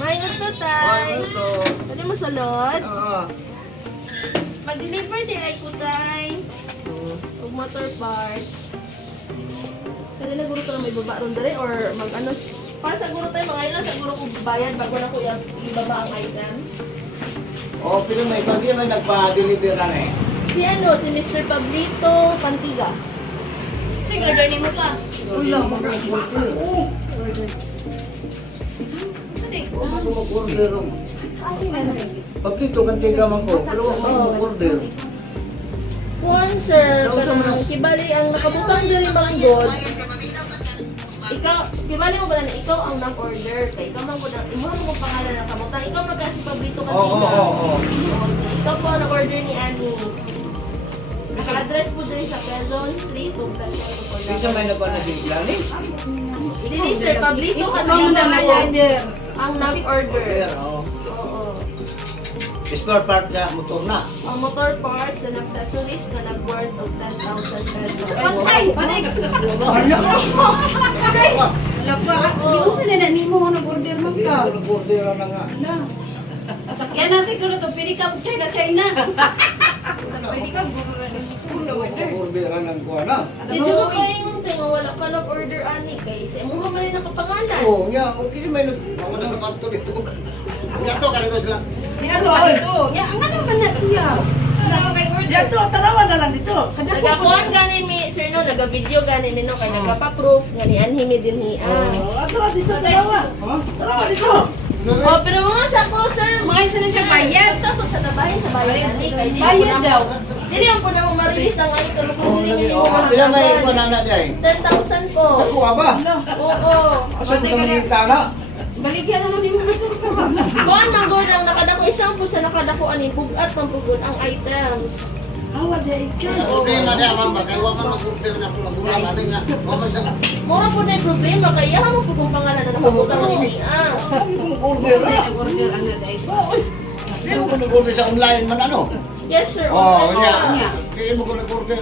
Maingat to, tay. Ito. Pwede mo salod? Oo. Mag-deliver din ay ko, tay. Ug motor parts. Pwede na guro to na may baba ron dali or mag-ano. Pa siguro tayo mga ilan siguro kung bayad bago na ko ibaba ang items. Oh, pero may kasi may nagpa-deliver na eh. Si ano, si Mr. Pablito Pantiga. Sige, order mo pa. Wala, mag-order. Oo. Huwag ako mag-order. Pablito, kantiga man ko. Pero huwag ako mag-order. Kuan sir, kanang kibali ang nakabutang diri manggod. Ikaw, kibali mo ba na ikaw ang nag-order? Kay ikaw man gud imo mo pangalan ng kabutang. Ikaw man kasi Pablito Pantiga. Oo. Ikaw po nag-order ni Annie. Naka-address po diri sa Quezon Street, Tugtasan, Isa may nagpa-nabigla ni. Dili sir, Pablito Pantiga ang nag-order. Oo. Oo. Spare part ka, motor na. Ang motor parts and accessories na nag-worth of 10,000 pesos. Patay! Patay! Lapa, di mo sila na nimo mo nag-order mo Hindi ka. ako nag-order na nga. Sakyan na siguro to, pili ka China. Pwede ka guro na order. Nag-order na ng kuha na. Did you ko yung tingo wala pa nag-order ani kay sa imo man rin nakapangalan. Oo, nga. Okay, may nag-order na kanto dito. Yato ka rin sila. Yan to, ito. Ya, ang ano man na siya? Ano kay order? Yan to, tanawan na lang dito. Nagakuan gani mi sir no, naga-video gani mi no kay nagapa-proof gani anhi mi dinhi. Tanawa dito, tanawa. Tanawa dito. Oh, pero mga sa ko sir, Mga isa na siya bayad. sa ko sa tabahin sa bayan ani kay di Bayad mo daw. Dili ang po na mo ma-release ang ay tulog ko dili mi mo. Pila may kuha na dyan. 10,000 po. Nakuha ba? Oo. Asa mo kamilita na? Baligyan naman yung motor ka ba? Kuan man gud ang nakadako isang po sa nakadako ani bugat man pugod ang items. Awa di ikaw. Problema na mama, kaya wag man mag-order na kung magulang ano nga. Wag man sa Mura po na yung problema, kaya mo po kung pangalan na nakabutang mo ni Hindi ko mag-order na. Order ang naday. Hindi mo ko nag-order sa online man ano. Yes sir, Oo, okay nga. po. Hindi mo ko nag-order.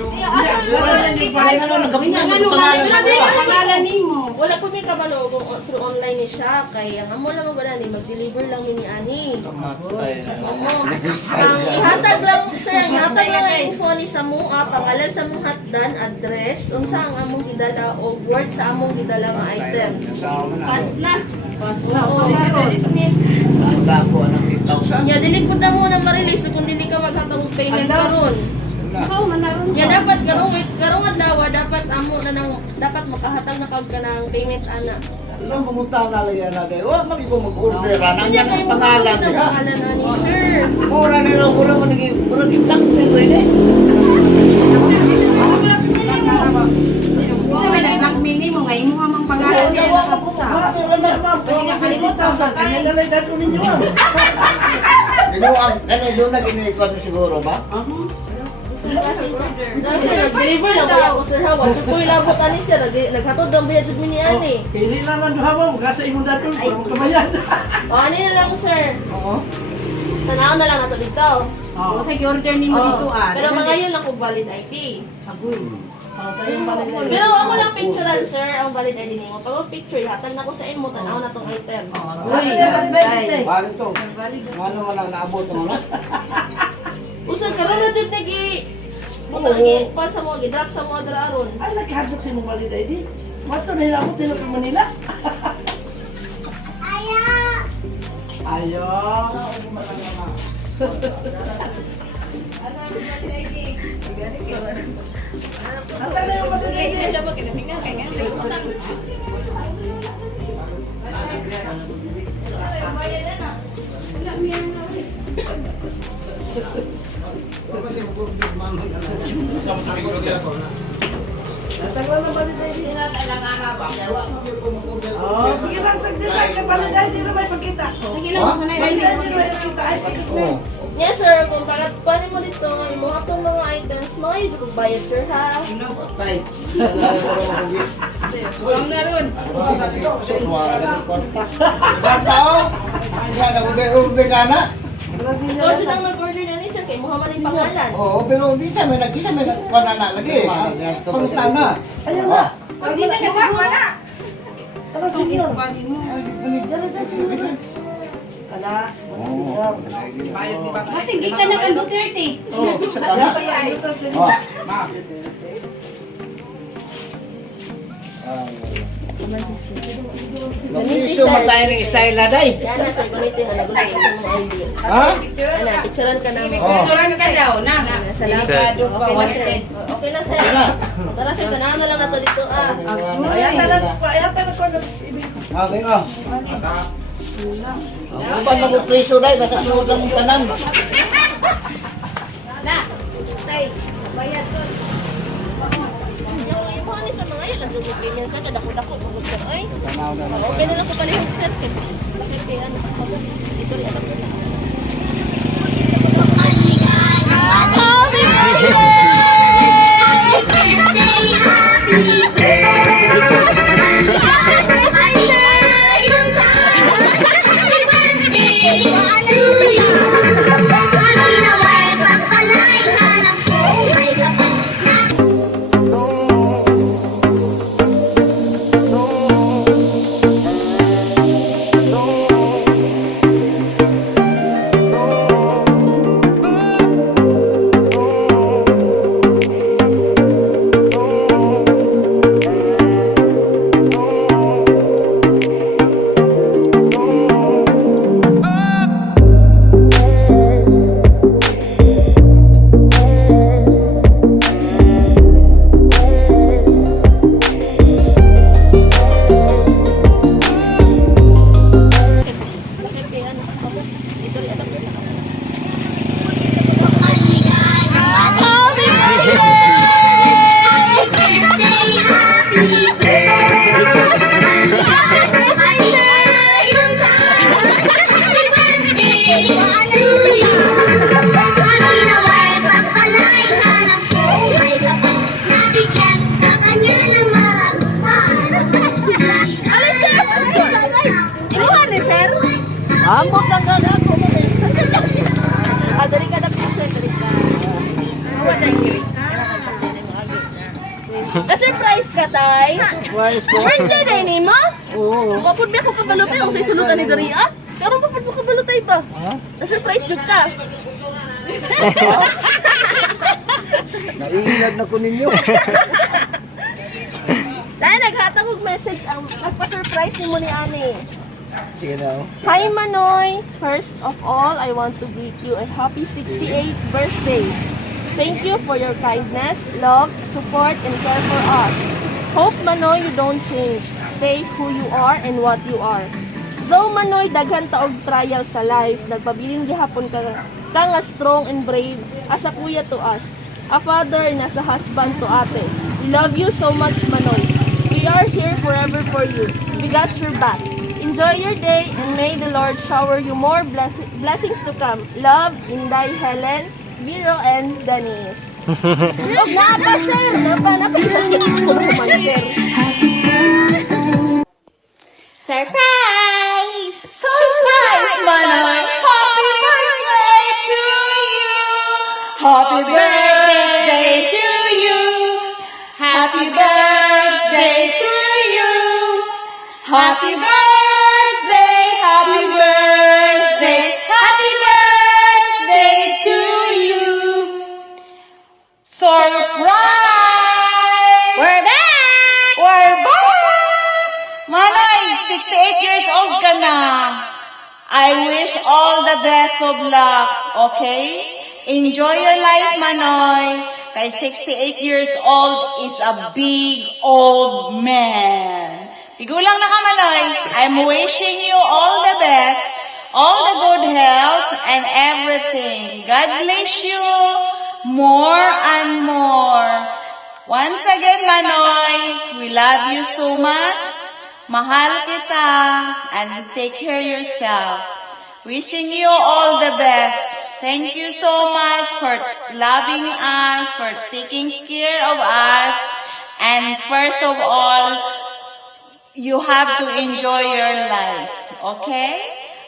Pangalan nimo. Wala po may kabalo kung through online ni siya, kaya ang amo lang mo ni mag-deliver lang ni Ani. Kamatay na. Amo, ang ihatag lang sir, ang ihatag lang ang info ni sa mga pangalan sa mong hatdan, address, unsa ang among gidala o word sa among gidala nga items. Pas na. Pas na. Oo, Ako ang 8,000. ya dili pud na mo na ma-release kung dili ka maghatag og payment karon. Ikaw manaron Ya dapat karong adlaw dapat amo na nang dapat makahatag na kag ka ng payment ana. Alam mo pumunta na lang yan natin. Wala man ko mag-order. Ano Kanya yan kay ang mo pangalan ng niya? pangalan ani sir. Mura nila. Mura man naging. Mura naging black ko eh. Isa may nag-blackmail nimo nga imo amang pangalan niya nakaputa. Kasi nga kalimutan sa kanya na lang dito ninyo. Binuang. Ano doon na ginigod siguro ba? Sir, deliver lang kaya ako sir hawa. Jud ko ilabot ani sir, naghatod ang biya jud mi ni ani. Pili naman yung hawa mo. Gasa imo dito. Para magkabayan. O ani na lang sir. Oo. Tanaw na lang nato dito. O sa order nimo dito ah. Pero mangayon lang ko valid ID. Agoy. Pero ako lang picturean sir, ang valid ID nimo. Pag picture hatag na ko sa imo tanaw na tong item. Agoy. Bali to. Ano man ang naabot mo na? Usa karon na jud nagi Mutagi, pa sa mo, gidrop sa mo aron. Ay, naghadlok si mong walid ID. Wato na hinabot nila sa Manila. Ayaw. Ata na yung walid ID. Kasi mag-order man. Natagawa na walid ID. Oh, sige lang, saglit lang. Kaya walid ID na may pagkita. Sige lang, sanay Walid na ID na may pagkita. Ay, pagkita na. Oo. Yes sir, kung paano mo dito, yung mga pong mga items mo, yung kung bayad sir ha. Tay. Wala na ron. Kwarta oh. Yan, nag-order ka na. Ikaw siya lang mag-order na ni sir, kay Muhammad yung pangalan. Oo, pero hindi siya may panana lagi. Kamusta na? Ayun na. Pag di na kasi wala. Ano, senior? Isbali mo. Ala. Kasi hindi ka na kang Duterte. Oh, sa tama. Oh. Mag-iso man tayo ng style na, day. Yan na, sir, gunitin na nagulat sa mga ID. Ha? Ano, picturean ka namin. Oh. Picturean ka daw, na. Salamat. Okay na, sir. Okay na, sir. Tara, sir, tanahan na lang nato dito. Ayan talaga ko na ibig. Okay, oh. Ano ba mag-preso, day? Basta sunod lang yung tanan. Na. Tay, bayad ko. Yung ibuhan ni sa mga yan, lang yung ganyan sir, kadako-dako, mag-sir. Ay, okay na lang ko palihog, sir. Bakit kaya, ano, ito rin, alam ko na. Ambot lang gagako. Dari ka na po, sir. Dari ka. Wala chirik. Na-surprise ka, tay? Surprise ko. Birthday day ni mo? Oo. Mapod ba ko kabalutay kung sa isulutan ni Daria? Karon pa mo kabalutay ba? Ha? Na-surprise jud ka. Naiilad na ko ninyo. Dahil naghatag og message ang nagpa-surprise ni mo ni Ani. Sige na. Hi Manoy! First of all, I want to greet you a happy 68th birthday. Thank you for your kindness, love, support, and care for us. Hope Manoy you don't change. Stay who you are and what you are. Though Manoy daghan taog trial sa life, nagpabiling gihapon ka nga strong and brave as a kuya to us. A father and as a husband to ate. We love you so much Manoy. We are here forever for you. We got your back. Enjoy your day and may the Lord shower you more blessings to come. Love, Inday, Helen, Viro, and Dennis. Huwag na pa, sir! Napa isa sa naman, sir. Surprise! Surprise, Manoy! Happy birthday to you! Happy birthday to you! Happy birthday to you! Happy birthday! Happy birthday! Happy birthday to you! Surprise! We're back! We're back! Manoy, 68 years old ka na. I wish all the best of luck, okay? Enjoy your life, Manoy. Kay 68 years old is a big old man. Tigulang na ka, Manoy. I'm wishing you all the best, all the good health, and everything. God bless you more and more. Once again, Manoy, we love you so much. Mahal kita, and take care of yourself. Wishing you all the best. Thank you so much for loving us, for taking care of us, and first of all, you have to enjoy your life. Okay?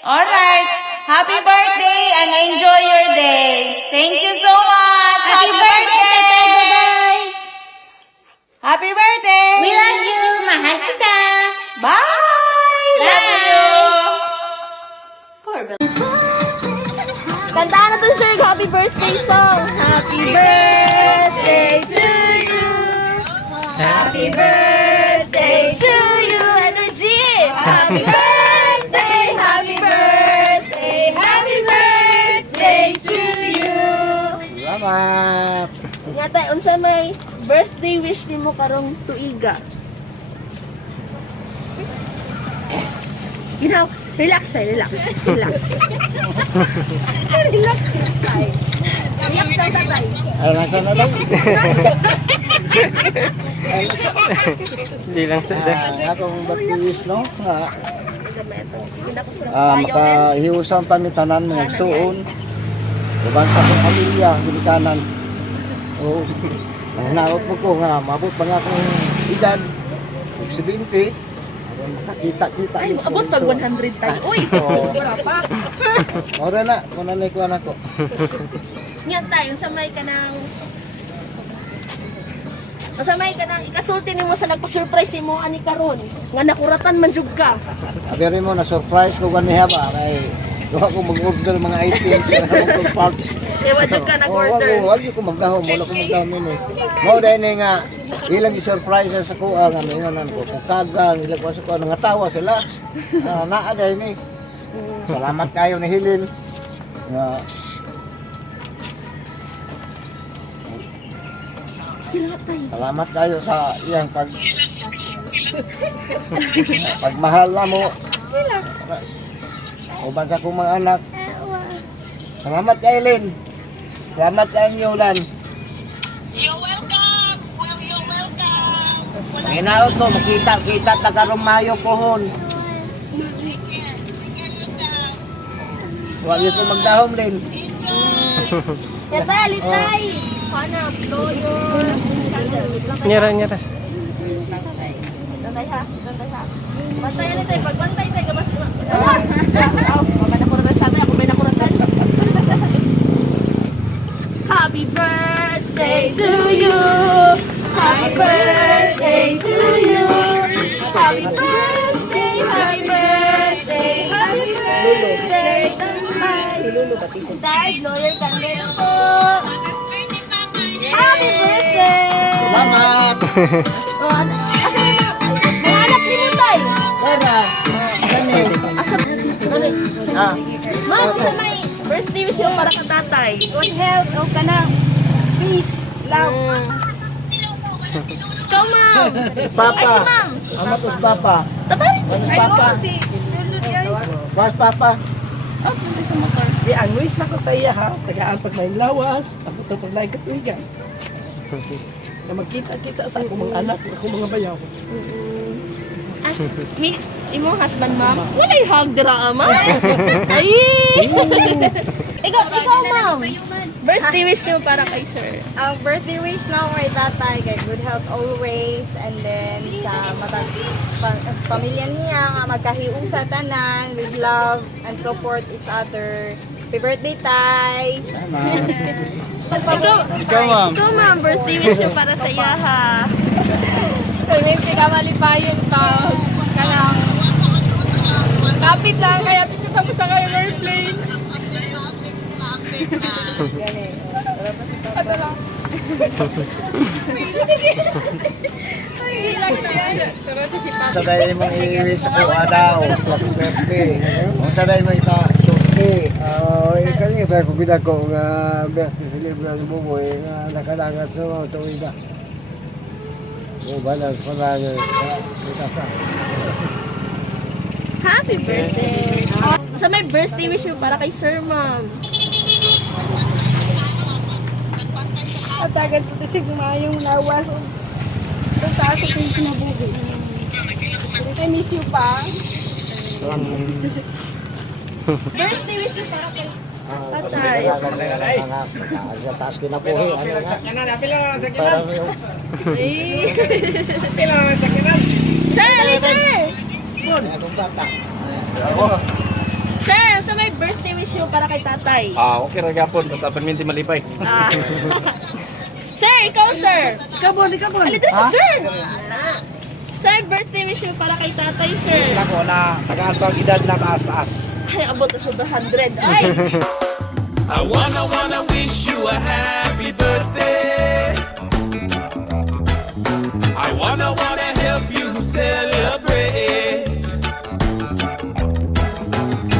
Alright. Happy birthday and enjoy your day. Thank you so much. Happy birthday. Happy birthday. We love you. Mahal kita. Bye. Love you. Kantaan na to, sir. Happy birthday song. Happy birthday to you. Happy birthday to you. Energy. Happy birthday. Happy birthday. Happy birthday to you. Salamat. Nga tayo, unsa may birthday wish ni mo karong tuiga? Ginaw, relax tayo, relax. Relax. Relax tayo. Relax tayo, tatay. Ay, nasa na lang. Hindi lang sa Akong batiwis, no? Pinakasarap Makahiusan pa mi tanan mga igsuon. Ubang sa akong pamilya, ginikanan. Oo. Naot mo ko nga, mabot pa nga akong edad. 70. Makakita-kita. Ay, abot pag 100 tayo. Uy! Wala pa. Ora na, kung nanay-kuhan ako. Nga tayo, samay ka ng... Samay ka ng ikasulti ni mo sa nagpa-surprise ni mo ani karon nga nakuratan man jud ka. Abiri mo na surprise ko ganiha ba kay duha ko mag-order mga items sa mga parts. Ewa jud ka nag-order. Wag ko magdahom, wala ko magdahom ni. Mao dai ni nga ilang i-surprise sa ko nga ingon ko kung kagang ilang ko sa ko nga tawa sila. Naa dai ni. Salamat kayo ni Helen. Nga salamat kayo sa iyang pagmahal na mo. Uban sa kong mga anak. Salamat kay Lynn. Salamat kay Yulan. You're welcome! Well, you're welcome! Hinaot ko, makita-kita ta karong Mayo pohon. Huwag ko magdahom, Lynn. Yata, litay. Hanap, loyo. Nyara. Tantay ha, tantay ha. Bantay na tayo, pagbantay tayo, gabas mo. May nakuratan sa atin, ako may nakuratan. Happy birthday to you. Happy birthday to you. Happy birthday, happy birthday, happy birthday to you. Tay, lawyer ka nito. Happy birthday! Salamat! Oh, asa na mga anak ni mo, tay? Tara! Ah, Ma'am, sa may birthday wish yung para ka tatay. Good health, o ka na. Peace, love. Ikaw, ma'am. Papa! Ay, si ma'am. Amatos Papa! Tabarin ko Mas si Papa! Si Mas Papa! Di ang wish na ko sa iya ha. Tagaan pag may lawas. Tapos ito pag may katuigan. Na magkita-kita sa akong mga anak, akong mga bayaw. Mi, imong husband, ma'am? Walay hug dira, ma'am. Ay! ikaw, ma'am. Birthday wish niyo para kay sir. ang birthday wish na ko kay tatay, kay good health always, and then sa pamilya niya, nga magkahiung sa tanan, with love and support each other. Happy birthday, tay! Ikaw, ma'am. Ikaw, ma'am, birthday wish niyo para sa iya, ha? Kung hindi ka malipayon ka, lang. Kapit lang, kaya pinita mo sa kayo airplane. Ito lang. Ay, lang na yan. Pero ito si Papi. Saday mo i-wish ko adaw. Happy birthday. Kung saday mo ita-suki. Kanya tayo kung ko nga birthday celebration mo mo nga nakalangat sa mga tuwida. Balas pa lang kita sa. Happy birthday! Sa may birthday wish niyo para kay sir, ma'am. At agad ito si Mayong lawas. Ito sa ako yung sinabuhi. I miss you pa. Birthday wish niyo para kay Patay. Sa taas kinapuhi. Ano nga? Parang yung Sir, ali, sir! anong bata. Sir, sa may birthday wish niyo para kay tatay. Okay ra gyapon basta perminti malipay. Ah. Sir, ikaw, sir. Kabon. Ali, dito, sir. Sir, birthday wish niyo para kay tatay, sir. Ako na tagaan pag edad na taas-taas. Ay, abot na sobra 100. Ay! I wanna wish you a happy birthday. I wanna help you celebrate.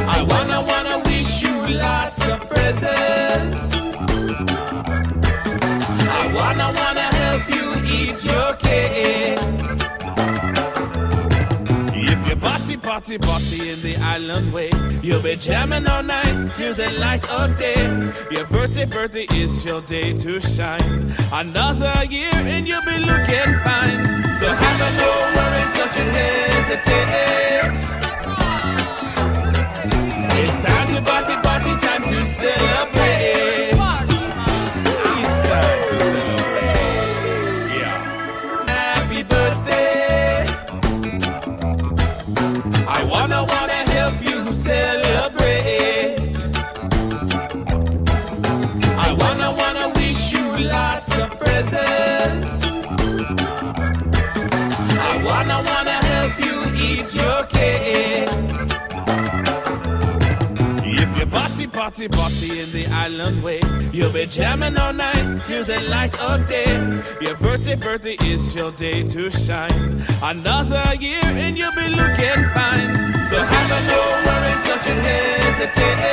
I wanna wish you lots of presents. I wanna help you eat your cake. If you party in the island way, you'll be jamming all night till the light of day. Your birthday is your day to shine. Another year and you'll be looking fine. So have no worries, don't you hesitate. It's time to party, time to celebrate. It's time to celebrate. Yeah. Happy birthday. I wanna help you celebrate. I wanna wish you lots of presents. I wanna help you eat your cake. If you party in the island way, you'll be jamming all night till the light of day. Your birthday is your day to shine. Another year and you'll be looking fine. So have no worries, don't you hesitate.